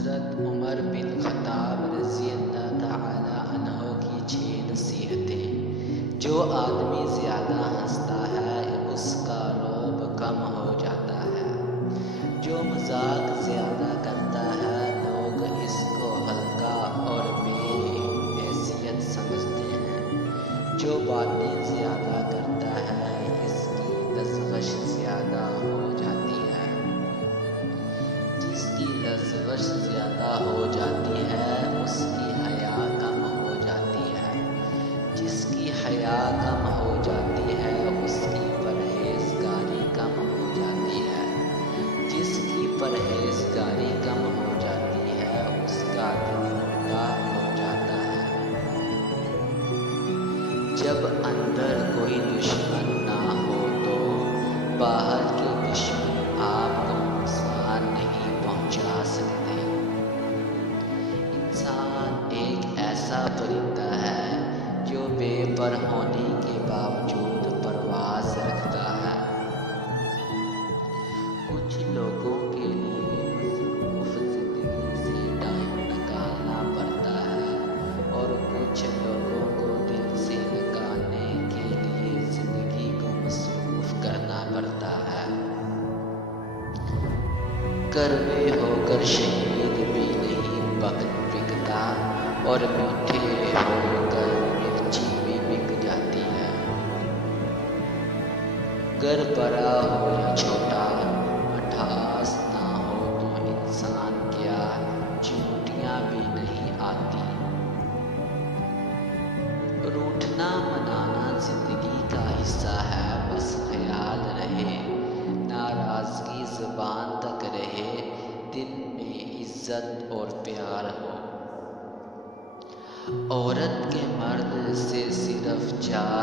حضرت عمر بن خطاب رضی اللہ تعالی عنہ کی 6 نصیحتیں۔ جو آدمی زیادہ ہنستا ہے اس کا رعب کم ہو جاتا ہے۔ جو مذاق زیادہ کرتا ہے لوگ اس کو ہلکا اور بے حیثیت سمجھتے ہیں۔ جو باتیں زیادہ کرتا ہے اس کی لغزش زیادہ ہو جاتی ہے۔ جس کی لغزش زیادہ ہو جاتی ہے اس کی حیا کم ہو جاتی ہے۔ جس کی حیا کم ہو جاتی ہے اس کی پرہیزگاری کم ہو جاتی ہے۔ جس کی پرہیزگاری کم ہو جاتی ہے اس کا دل مردہ ہو جاتا ہے۔ جب اندر کوئی دشمن نہ ہو تو باہر کے دشمن آپ کو نقصان نہیں پہنچا سکتے۔ انسان ایک ایسا پرندہ ہے جو بے پر ہونے کے باوجود پرواز رکھتا ہے۔ کچھ لوگوں کے لیے مصروف زندگی سے ٹائم نکالنا پڑتا ہے اور کچھ لوگوں کو دل سے نکالنے کے لیے زندگی کو مصروف کرنا پڑتا ہے۔ کڑوے ہو کر شہد بھی نہیں بکتا اور میٹھے ہو کر مرچی بھی بک جاتی ہے۔ گر بڑا ہو یا چھوٹا مٹھاس نہ ہو تو انسان کیا چیونٹیاں بھی نہیں آتی۔ روٹھنا منانا زندگی کا حصہ ہے، بس خیال رہے ناراضگی زبان تک رہے، دل میں عزت اور پیار ہو۔ عورت کے مرد سے صرف 4